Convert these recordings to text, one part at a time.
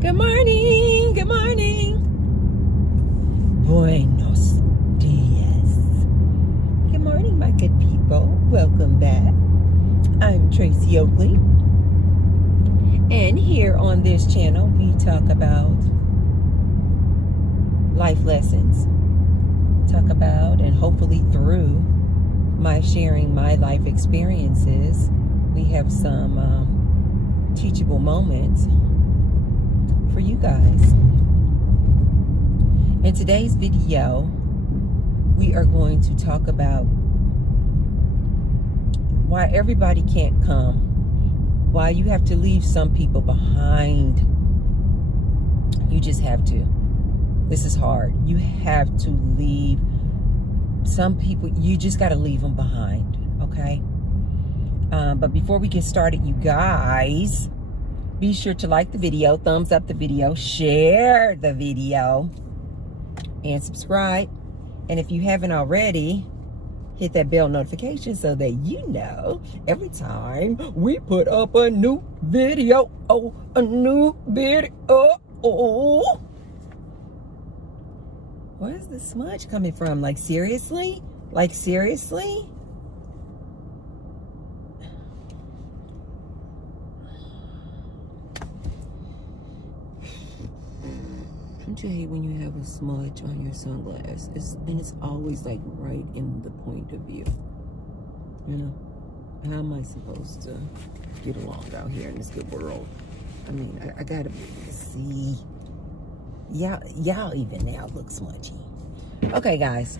Good morning. Good morning. Buenos dias. Good morning, my good people. Welcome back. I'm Tracy Oakley. And here on this channel, we talk about life lessons. Talk about, and hopefully through my sharing my life experiences, we have some teachable moments for you guys. In today's video, we are going to talk about why everybody can't come, why you have to leave some people behind. You just have to. This is hard. You have to leave some people. You just got to leave them behind, okay? But before we get started, you guys, be sure to like the video, thumbs up the video, share the video, and subscribe. And if you haven't already, hit that bell notification so that you know every time we put up a new video. Oh, a new video. Oh. Where's the smudge coming from? Like, seriously? Like, seriously? Don't you hate when you have a smudge on your sunglasses? And it's always like right in the point of view. You know? How am I supposed to get along out here in this good world? I mean, I gotta be able to see. Y'all even now look smudgy. Okay, guys.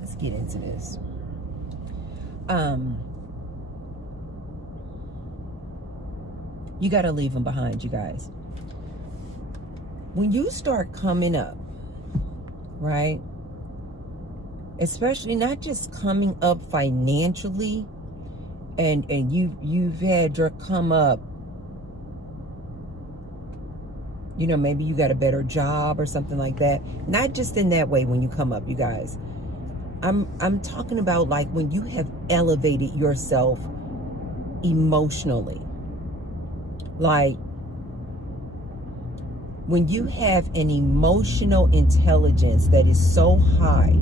Let's get into this. You got to leave them behind, you guys. When you start coming up, right? Especially not just coming up financially, and you've had your come up, you know, maybe you got a better job or something like that. Not just in that way when you come up, you guys. I'm talking about like when you have elevated yourself emotionally. Like when you have an emotional intelligence that is so high,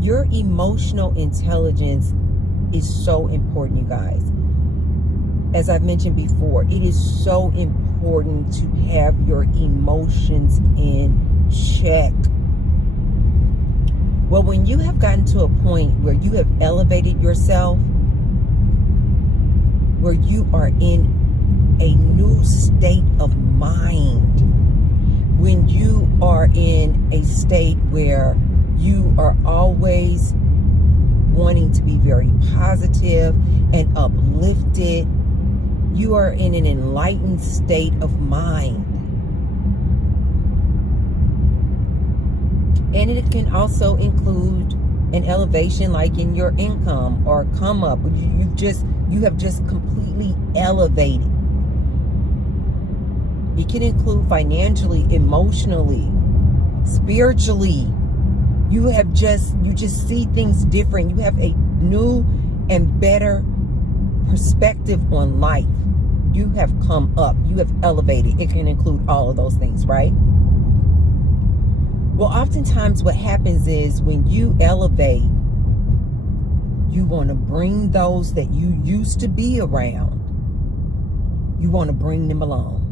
your emotional intelligence is so important, you guys. As I've mentioned before, it is so important to have your emotions in check. Well, when you have gotten to a point where you have elevated yourself, where you are in a new state of mind, when you are in a state where you are always wanting to be very positive and uplifted, you are in an enlightened state of mind. And it can also include an elevation like in your income or come up. You have just completely elevated. It can include financially, emotionally, spiritually. You just see things different. You have a new and better perspective on life. You have come up. You have elevated. It can include all of those things, right? Well, oftentimes what happens is when you elevate, you want to bring those that you used to be around. You want to bring them along.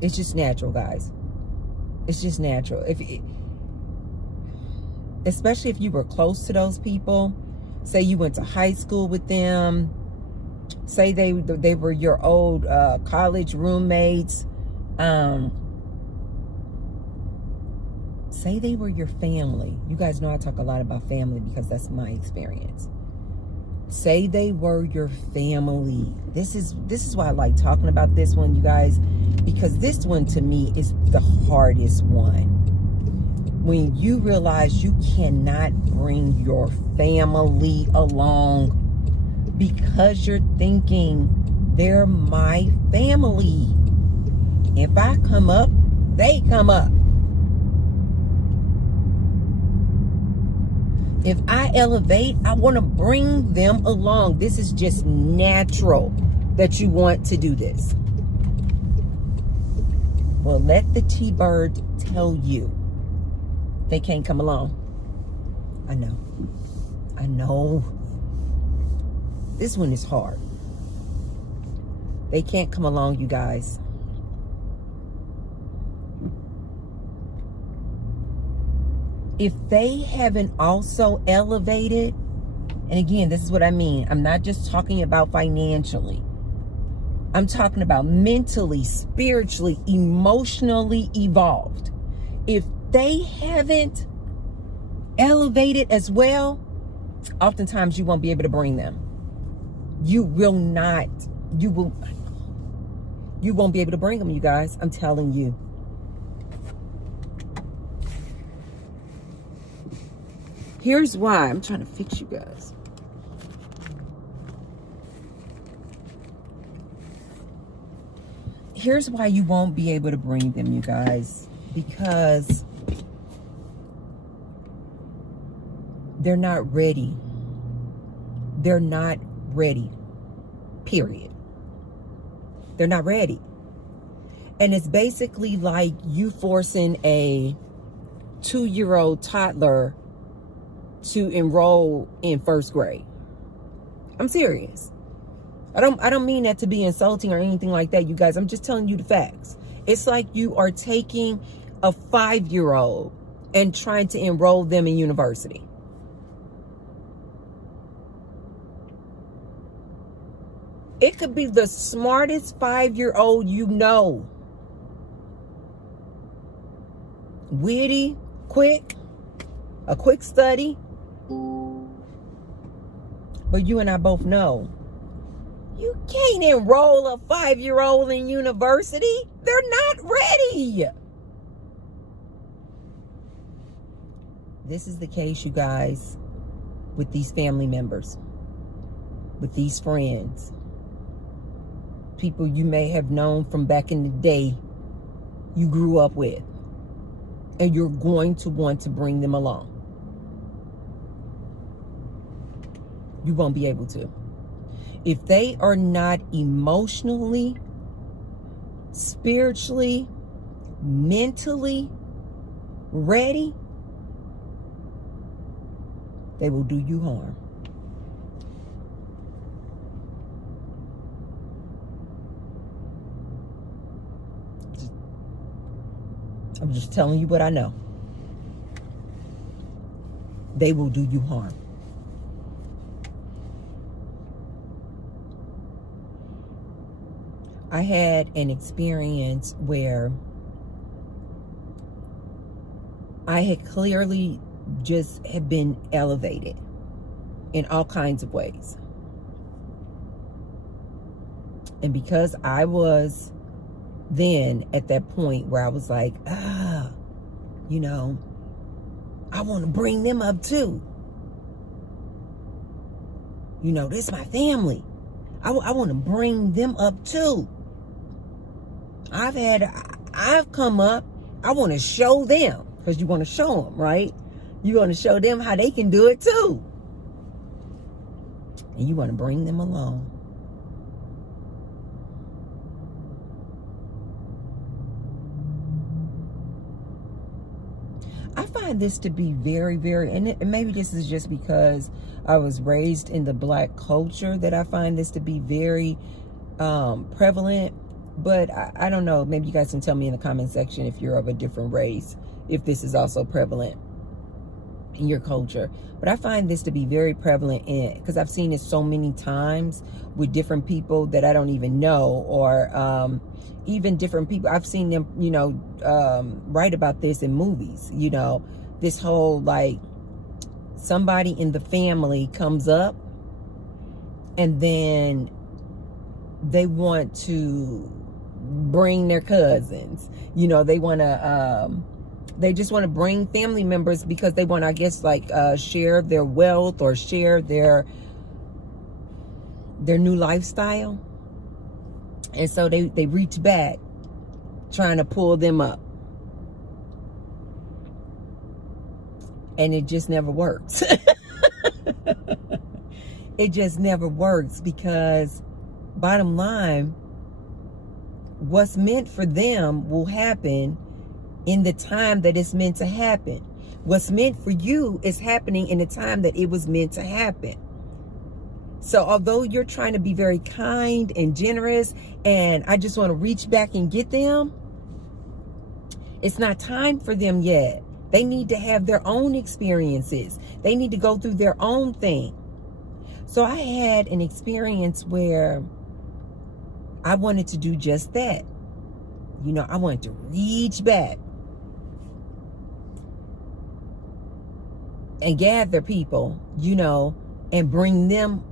It's just natural, guys. It's just natural. Especially if you were close to those people, say you went to high school with them, say they were your old college roommates, say they were your family. You guys know I talk a lot about family because that's my experience. Say they were your family. This is why I like talking about this one, you guys, because this one to me is the hardest one. When you realize you cannot bring your family along because you're thinking they're my family. If I come up, they come up. If I elevate, I want to bring them along. This is just natural that you want to do this. Well, let the T-Bird tell you they can't come along. I know. I know. This one is hard. They can't come along, you guys. If they haven't also elevated, and again, this is what I mean. I'm not just talking about financially. I'm talking about mentally, spiritually, emotionally evolved. If they haven't elevated as well, oftentimes you won't be able to bring them. You won't be able to bring them, you guys. I'm telling you. Here's why. I'm trying to fix you guys. Here's why you won't be able to bring them, you guys. Because they're not ready. They're not ready. Period. They're not ready. And it's basically like you forcing a 2-year-old toddler to enroll in first grade. I'm serious. I don't mean that to be insulting or anything like that, you guys. I'm just telling you the facts. It's like you are taking a 5-year-old and trying to enroll them in university. It could be the smartest 5-year-old you know. Witty, quick, a quick study. But you and I both know you can't enroll a 5-year-old in university. They're not ready. This is the case, you guys, with these family members, with these friends, people you may have known from back in the day you grew up with, and you're going to want to bring them along. You won't be able to. If they are not emotionally, spiritually, mentally ready, they will do you harm. I'm just telling you what I know. They will do you harm. I had an experience where I had clearly just had been elevated in all kinds of ways. And because I was then at that point where I was like, you know, I want to bring them up too. You know, this is my family. I want to bring them up too. I've come up. I want to show them, because you want to show them, right? You want to show them how they can do it too. And you want to bring them along. I find this to be very, very, and maybe this is just because I was raised in the Black culture that I find this to be very prevalent. But I don't know. Maybe you guys can tell me in the comment section if you're of a different race, if this is also prevalent in your culture. But I find this to be very prevalent because I've seen it so many times with different people that I don't even know, or even different people. I've seen them, you know, write about this in movies. You know, this whole like somebody in the family comes up and then they want to bring their cousins. You know, they want to they just want to bring family members because they want to, I guess, like share their wealth or share their new lifestyle. And so they reach back trying to pull them up. And it just never works. It just never works, because bottom line, what's meant for them will happen in the time that it's meant to happen. What's meant for you is happening in the time that it was meant to happen. So although you're trying to be very kind and generous, and I just want to reach back and get them, it's not time for them yet. They need to have their own experiences. They need to go through their own thing. So I had an experience where I wanted to do just that. You know, I wanted to reach back and gather people, you know, and bring them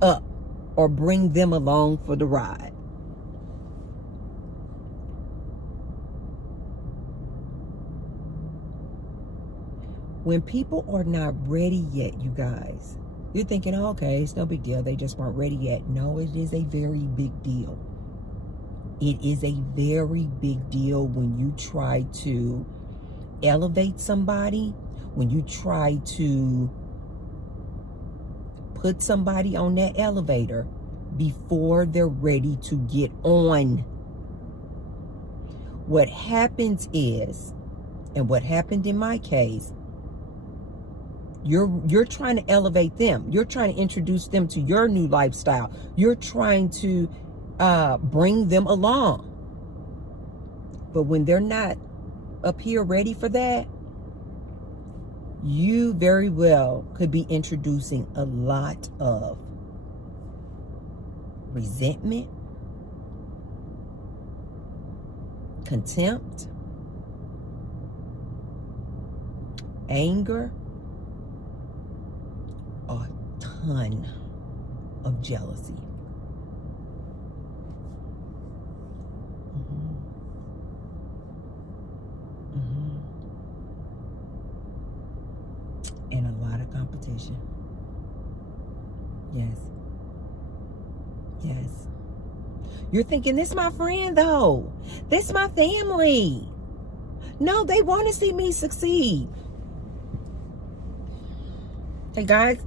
up or bring them along for the ride. When people are not ready yet, you guys, you're thinking, oh, okay, it's no big deal. They just weren't ready yet. No, it is a very big deal. It is a very big deal when you try to elevate somebody, when you try to put somebody on that elevator before they're ready to get on. What happens is, and what happened in my case, you're trying to elevate them. You're trying to introduce them to your new lifestyle. You're trying to bring them along. But when they're not up here ready for that, you very well could be introducing a lot of resentment, contempt, anger, a ton of jealousy. And a lot of competition. Yes. Yes. You're thinking, this my friend though. This my family. No, they want to see me succeed. Hey guys,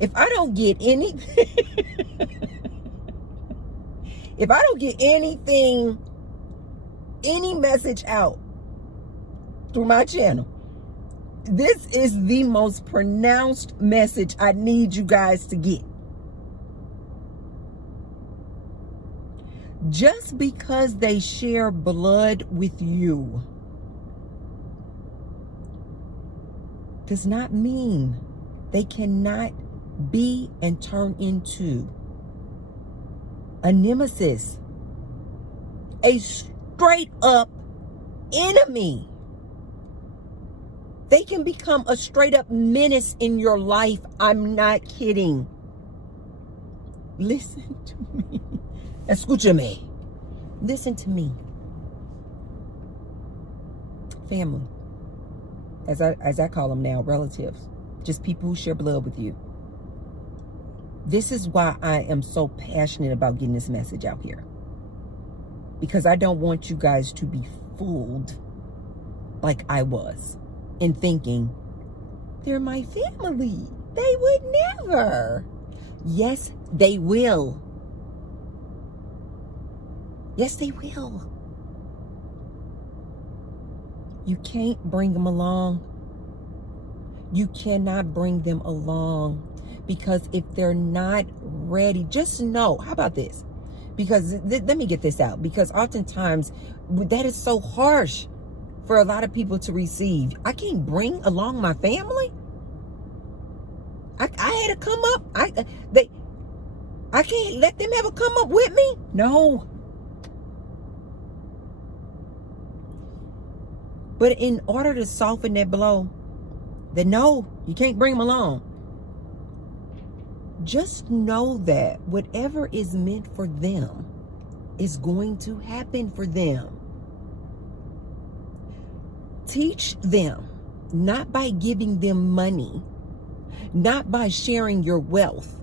if I don't get anything, if I don't get anything, any message out through my channel, this is the most pronounced message I need you guys to get. Just because they share blood with you does not mean they cannot be and turn into a nemesis, a straight up enemy. They can become a straight up menace in your life. I'm not kidding. Listen to me. Escúchame. Listen to me. Family, as I call them now, relatives, just people who share blood with you. This is why I am so passionate about getting this message out here. Because I don't want you guys to be fooled like I was in thinking, they're my family. They would never. Yes, they will. Yes, they will. You can't bring them along. You cannot bring them along, because if they're not ready, just know, how about this? Because let me get this out, because oftentimes that is so harsh for a lot of people to receive. I can't bring along my family. I had to come up. I can't let them ever come up with me. No. But in order to soften that blow, that no, you can't bring them along, just know that whatever is meant for them is going to happen for them. Teach them, not by giving them money, not by sharing your wealth,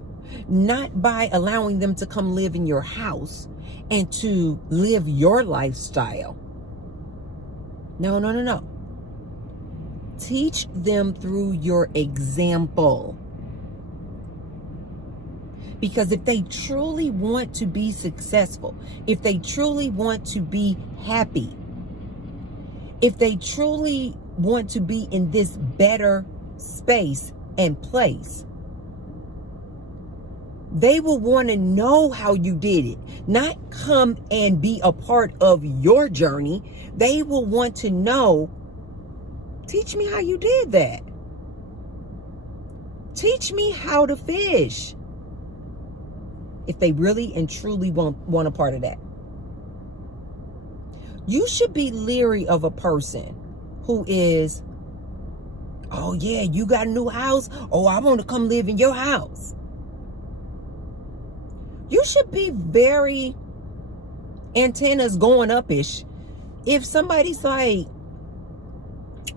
not by allowing them to come live in your house and to live your lifestyle. No. Teach them through your example. Because if they truly want to be successful, if they truly want to be happy, if they truly want to be in this better space and place, they will want to know how you did it, not come and be a part of your journey. They will want to know, teach me how you did that. Teach me how to fish. If they really and truly want a part of that. You should be leery of a person who is, oh yeah, you got a new house? Oh, I want to come live in your house. You should be very antennas going up-ish. If somebody's like,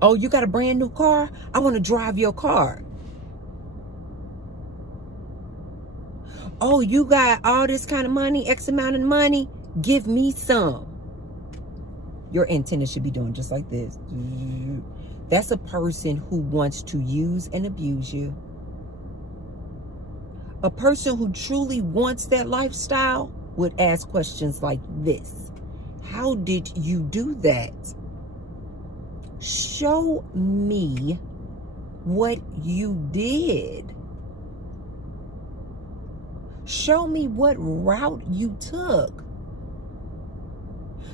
oh, you got a brand new car? I want to drive your car. Oh, you got all this kind of money, X amount of money, give me some. Your antenna should be doing just like this. That's a person who wants to use and abuse you. A person who truly wants that lifestyle would ask questions like this. How did you do that? Show me what you did. Show me what route you took.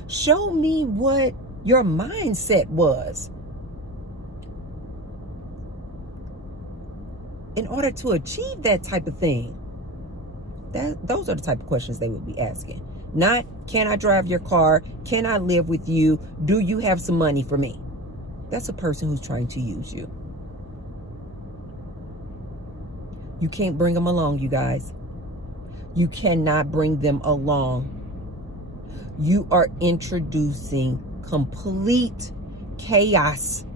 Show me what your mindset was. In order to achieve that type of thing, those are the type of questions they would be asking. Not, can I drive your car? Can I live with you? Do you have some money for me? That's a person who's trying to use you. You can't bring them along, you guys. You cannot bring them along. You are introducing complete chaos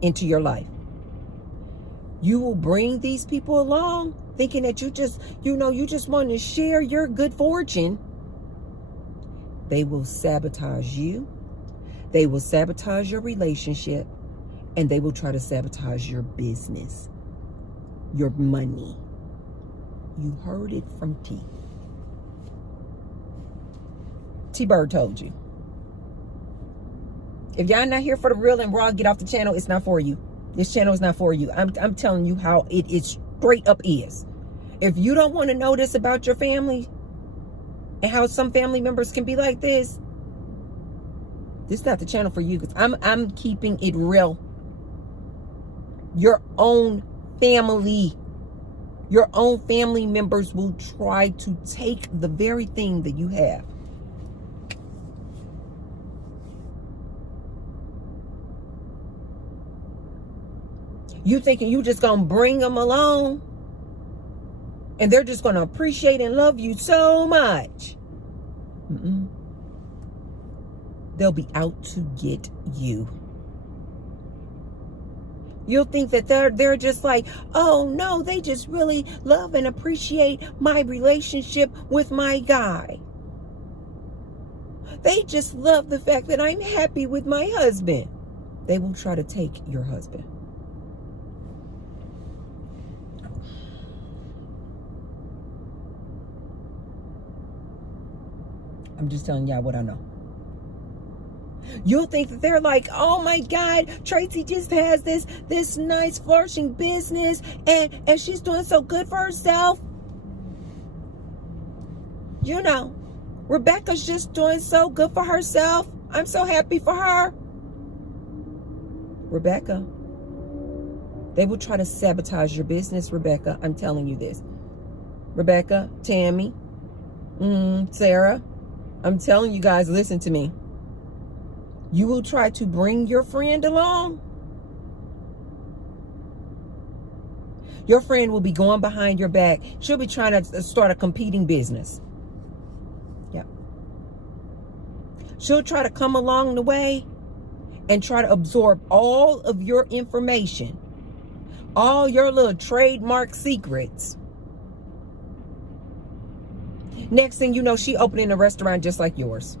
into your life. You will bring these people along thinking that you just want to share your good fortune. They will sabotage you. They will sabotage your relationship, and they will try to sabotage your business, your money. You heard it from T. T-Bird told you. If y'all not here for the real and raw, get off the channel. It's not for you. This channel is not for you. I'm telling you how it is straight up is. If you don't want to know this about your family and how some family members can be like this is not the channel for you, because I'm keeping it real. Your own family members will try to take the very thing that you have. You thinking you just gonna bring them along and they're just gonna appreciate and love you so much. They'll be out to get you. You'll think that they're just like, oh no, they just really love and appreciate my relationship with my guy. They just love the fact that I'm happy with my husband. They will try to take your husband. I'm just telling y'all what I know. You'll think that they're like, oh my God, Tracy just has this nice flourishing business and she's doing so good for herself. You know, Rebecca's just doing so good for herself. I'm so happy for her. Rebecca, they will try to sabotage your business, Rebecca. I'm telling you this. Rebecca, Tammy, Sarah, I'm telling you guys, listen to me. You will try to bring your friend along. Your friend will be going behind your back. She'll be trying to start a competing business. Yep. She'll try to come along the way and try to absorb all of your information, all your little trademark secrets. Next thing you know, she opening a restaurant just like yours.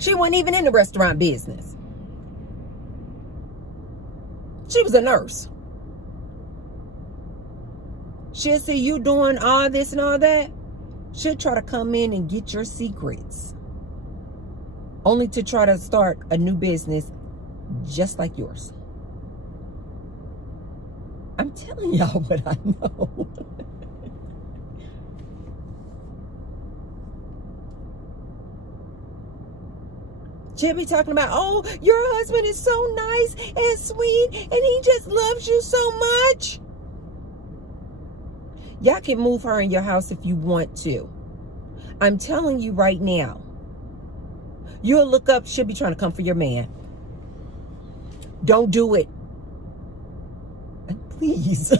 She wasn't even in the restaurant business. She was a nurse. She'll see you doing all this and all that. She'll try to come in and get your secrets. Only to try to start a new business just like yours. I'm telling y'all what I know. She'll be talking about, oh, your husband is so nice and sweet and he just loves you so much. Y'all can move her in your house if you want to. I'm telling you right now. You'll look up, she'll be trying to come for your man. Don't do it. And please.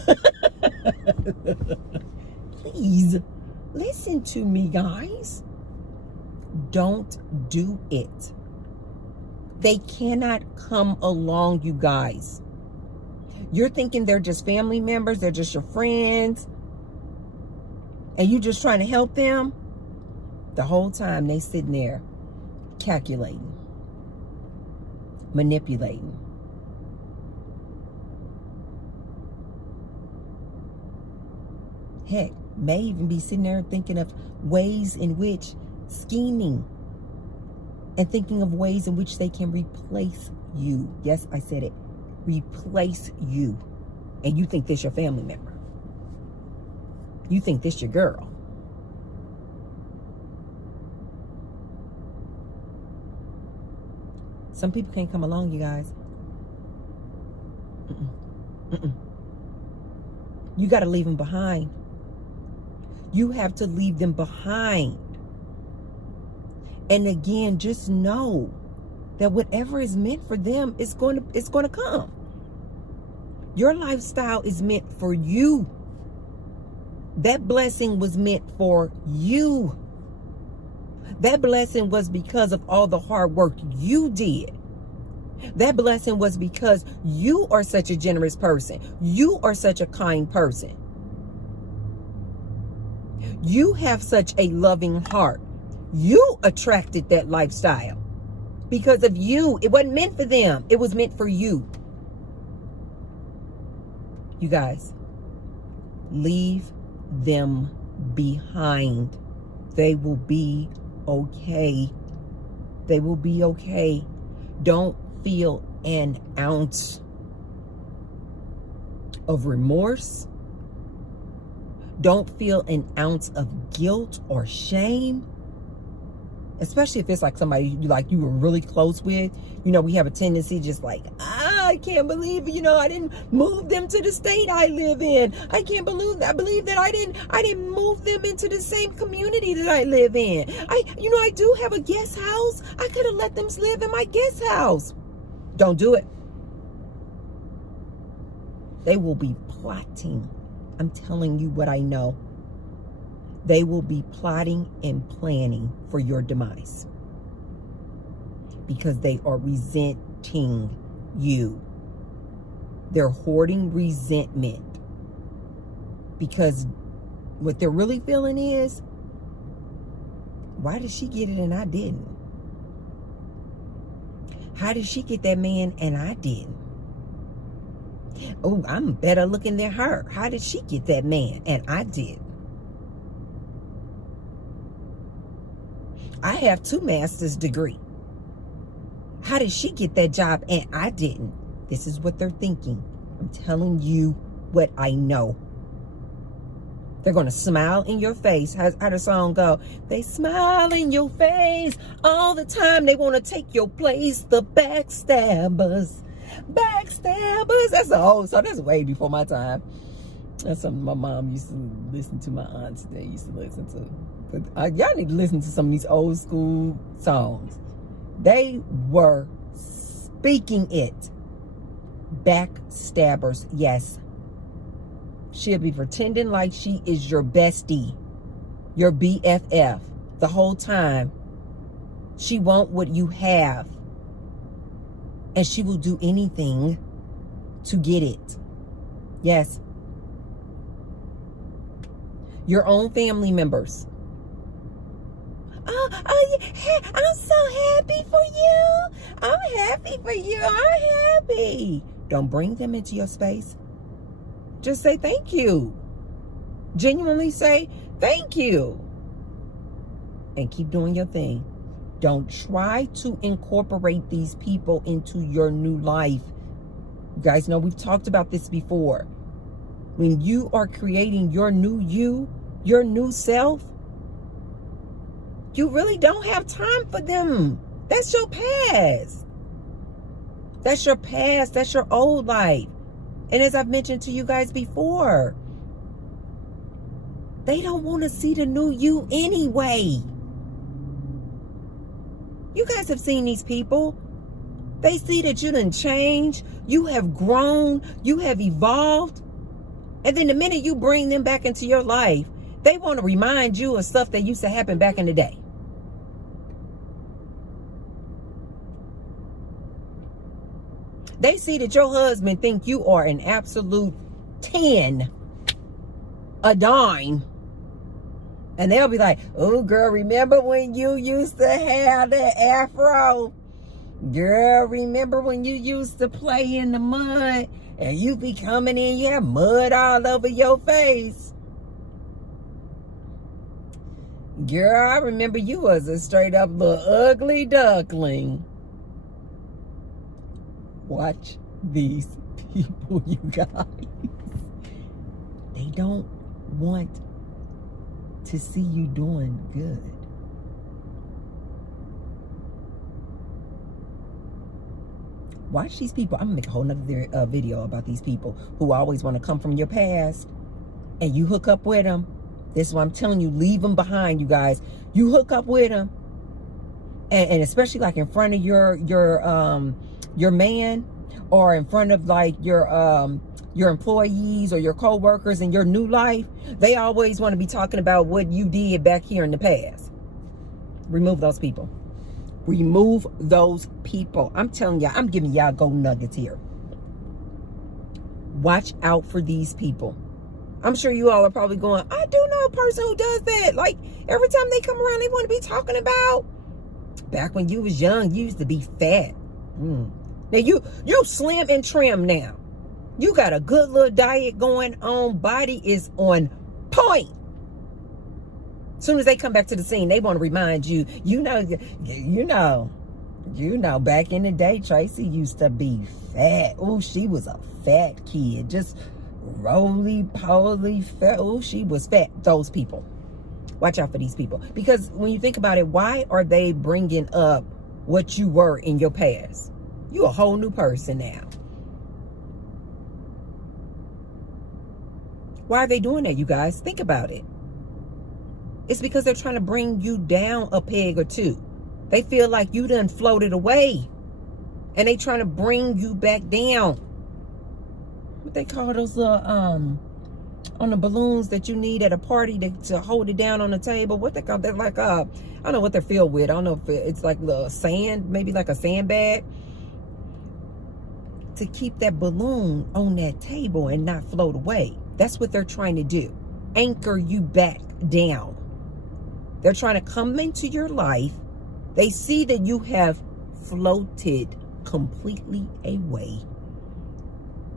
Please. Listen to me, guys. Don't do it. They cannot come along, you guys. You're thinking they're just family members, they're just your friends, and you just trying to help them. The whole time they sitting there calculating, manipulating. Heck, may even be sitting there thinking of ways in which scheming and thinking of ways in which they can replace you. Yes, I said it. Replace you. And you think this your family member. You think this your girl. Some people can't come along, you guys. You got to leave them behind. You have to leave them behind. And again, just know that whatever is meant for them is going to come. Your lifestyle is meant for you. That blessing was meant for you. That blessing was because of all the hard work you did. That blessing was because you are such a generous person. You are such a kind person. You have such a loving heart. You attracted that lifestyle because of you. It wasn't meant for them. It was meant for you. You guys, leave them behind. They will be okay. They will be okay. Don't feel an ounce of remorse. Don't feel an ounce of guilt or shame. Especially if it's like somebody you were really close with. You know, we have a tendency just like, I can't believe, I didn't move them to the state I live in. I can't believe that. I believe that I didn't move them into the same community that I live in. I do have a guest house. I could have let them live in my guest house. Don't do it. They will be plotting. I'm telling you what I know. They will be plotting and planning for your demise because they are resenting you. They're hoarding resentment because what they're really feeling is, why did she get it and I didn't? How did she get that man and I didn't? Oh, I'm better looking than her. How did she get that man and I didn't? I have 2 master's degrees. How did she get that job and I didn't? This is what they're thinking. I'm telling you what I know. They're going to smile in your face. How the song go? They smile in your face all the time. They want to take your place. The backstabbers. Backstabbers. That's an old song. That's way before my time. That's something my mom used to listen to. My aunts, they used to listen to. But y'all need to listen to some of these old school songs. They were speaking it. Backstabbers, yes. She'll be pretending like she is your bestie, your BFF, the whole time. She want what you have. And she will do anything to get it. Yes. Your own family members. Oh, yeah, I'm so happy for you. I'm happy for you. I'm happy. Don't bring them into your space. Just say thank you. Genuinely say thank you. And keep doing your thing. Don't try to incorporate these people into your new life. You guys know we've talked about this before. When you are creating your new you, your new self, you really don't have time for them. That's your past. That's your past. That's your old life. And as I've mentioned to you guys before, they don't want to see the new you anyway. You guys have seen these people. They see that you done changed. You have grown. You have evolved. And then the minute you bring them back into your life, they want to remind you of stuff that used to happen back in the day. They see that your husband think you are an absolute 10, a dime. And they'll be like, oh, girl, remember when you used to have that afro? Girl, remember when you used to play in the mud and you be coming in, you have mud all over your face? Girl, I remember you was a straight up little ugly duckling. Watch these people, you guys. They don't want to see you doing good. Watch these people. I'm gonna make a whole nother video about these people who always want to come from your past and you hook up with them. This is what I'm telling you, leave them behind, you guys. You hook up with them, and especially like in front of your man, or in front of like your employees or your co-workers in your new life. They always want to be talking about what you did back here in the past. Remove those people. Remove those people. I'm telling y'all, I'm giving y'all gold nuggets here. Watch out for these people. I'm sure you all are probably going, I do know a person who does that. Like, every time they come around, they want to be talking about, back when you was young, you used to be fat. Now, you slim and trim now. You got a good little diet going on. Body is on point. As soon as they come back to the scene, they want to remind you, you know, back in the day, Tracy used to be fat. Oh, she was a fat kid. Just roly-poly fat. Oh, she was fat. Those people. Watch out for these people. Because when you think about it, why are they bringing up what you were in your past? You a whole new person now. Why are they doing that, you guys? Think about it. It's because they're trying to bring you down a peg or two. They feel like you done floated away. And they trying to bring you back down. What they call those little, on the balloons that you need at a party to hold it down on the table. What they call, they're like, I don't know what they're filled with. I don't know if it's like little sand, maybe like a sandbag. To keep that balloon on that table and not float away. That's what they're trying to do. Anchor you back down. They're trying to come into your life. They see that you have floated completely away.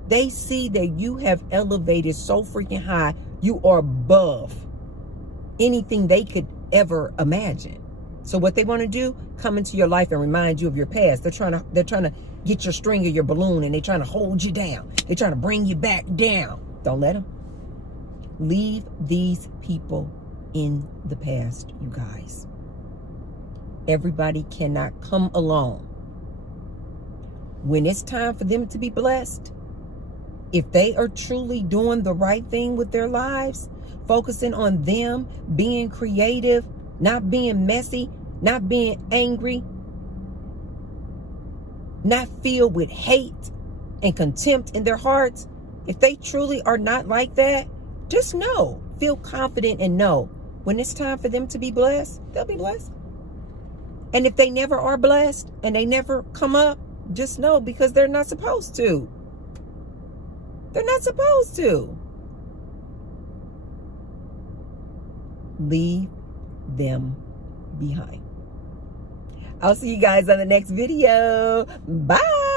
They see that you have elevated so freaking high, you are above anything they could ever imagine. So what they want to do, come into your life and remind you of your past. They're trying to get your string of your balloon, and they're trying to hold you down. They're trying to bring you back down. Don't let them. Leave these people in the past, you guys. Everybody cannot come along. When it's time for them to be blessed, if they are truly doing the right thing with their lives, focusing on them, being creative, not being messy, not being angry, not filled with hate and contempt in their hearts, if they truly are not like that, just know, feel confident and know, when it's time for them to be blessed, they'll be blessed. And if they never are blessed and they never come up, just know, because they're not supposed to. They're not supposed to. Leave them behind. I'll see you guys on the next video. Bye.